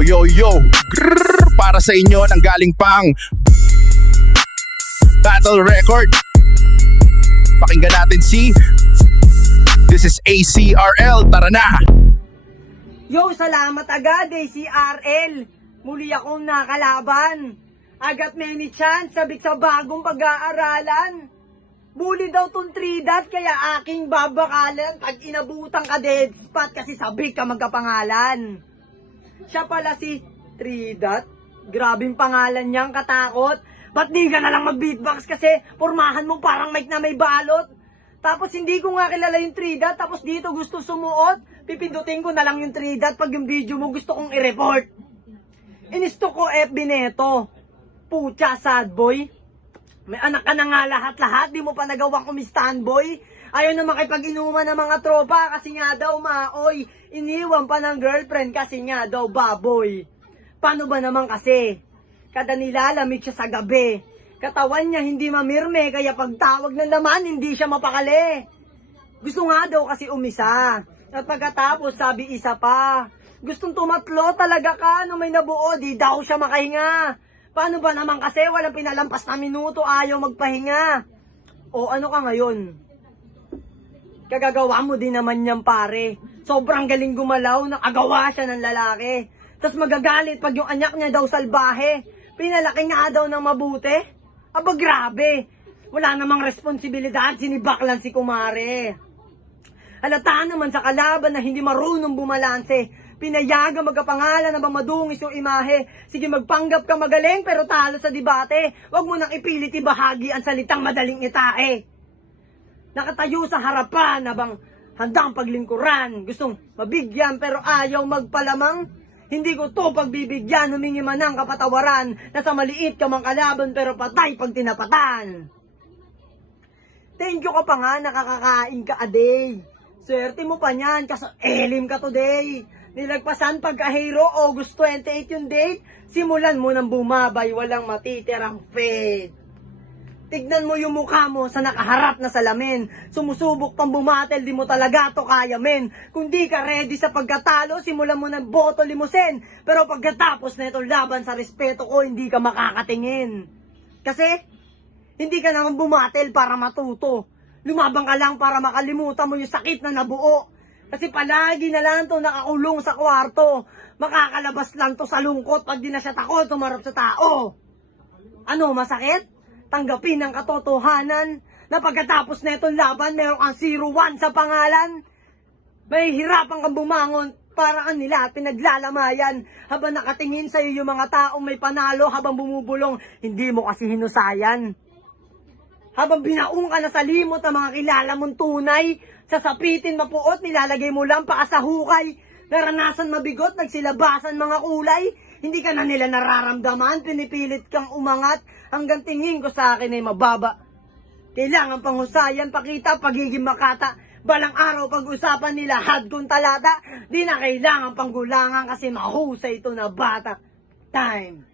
Yo, yo! Grrr, para sa inyo nang galing pang Battle Record. Pakinggan natin si This is ACRL. Tara na! Yo, salamat agad eh, si RL. Muli akong nakalaban. Agat many chance, sabik sa bagong pag-aaralan. Bully daw tong tridat, kaya aking babakalan pag inabutan ka dead spot kasi sabik ka magkapangalan. Siya pala si Tridat. Grabing pangalan niyang katakot. Ba't di ka na lang mag-beatbox kasi pormahan mo parang mic na may balot? Tapos hindi ko nga kilala yung Tridat, tapos dito gusto sumuot. Pipindutin ko na lang yung Tridat pag yung video mo gusto kong i-report. Inisto ko FB neto. Pucha, sad boy. May anak ka na nga lahat-lahat, di mo pa nagawang kumistahan boy. Ayaw na makipag-inuman ng mga tropa kasi nga daw maoy. Iniwan pa ng girlfriend kasi nga daw baboy. Paano ba naman kasi? Kada nilalamig siya sa gabi. Katawan niya hindi mamirme kaya pagtawag ng laman hindi siya mapakali. Gusto nga daw kasi umisa. At pagkatapos sabi isa pa. Gustong tumatlo talaga ka no may nabuo di daw siya makahinga. Paano ba naman kasi walang pinalampas na minuto ayaw magpahinga? O ano ka ngayon? Kagagawa mo din naman yan pare. Sobrang galing gumalaw, nakagawa siya ng lalaki. Tapos magagalit pag yung anak niya daw salbahe. Pinalaki nga daw ng mabuti. Aba grabe. Wala namang responsibilidad, sinibak lang si kumare. Halata naman sa kalaban na hindi marunong bumalanse. Pinayaga magkapangalan na bang madungis yung imahe. Sige magpanggap ka magaling pero talo sa debate. Huwag mo nang ipilit ibahagi ang salitang madaling itae. Nakatayo sa harapan na bang handang paglingkuran. Gustong mabigyan pero ayaw magpalamang. Hindi ko to pagbibigyan, humingi man ng kapatawaran. Nasa maliit ka mang kalaban pero patay pag tinapatan. Thank you ka pa nga, nakakakain ka a day. Swerte mo pa niyan, kaso elim ka today. Nilagpasan pagka-hero, August 28 yung date. Simulan mo nang bumabay, walang matitirang fade. Tignan mo yung mukha mo sa nakaharap na salamin. Sumusubok pang bumatel, di mo talaga to kaya men. Kung di ka ready sa pagkatalo, simulan mo ng boto limusin. Pero pagkatapos na itong laban sa respeto ko, hindi ka makakatingin. Kasi, hindi ka naman bumatel para matuto. Lumabang ka lang para makalimutan mo yung sakit na nabuo. Kasi palagi na lang to nakakulong sa kwarto. Makakalabas lang to sa lungkot pag di na siya takot tumarap sa tao. Ano, masakit? Tanggapin ang katotohanan na pagkatapos na itong laban, meron kang 0-1 sa pangalan. May hirapan kang bumangon para kanila pinaglalamayan habang nakatingin sa iyo yung mga taong may panalo habang bumubulong. Hindi mo kasi hinusayan. Habang binaong ka na sa limot ang mga kilala mong tunay, sasapitin mapuot, nilalagay mo lang pa sa hukay. Naranasan mabigot, nagsilabasan mga kulay. Hindi ka na nila nararamdaman, pinipilit kang umangat hanggang tingin ko sa akin ay mababa. Kailangan panghusayan, pakita, pagiging makata. Balang araw pag-usapan nila had kong talata. Di na kailangan panggulangan kasi mahusay ito na bata. Time.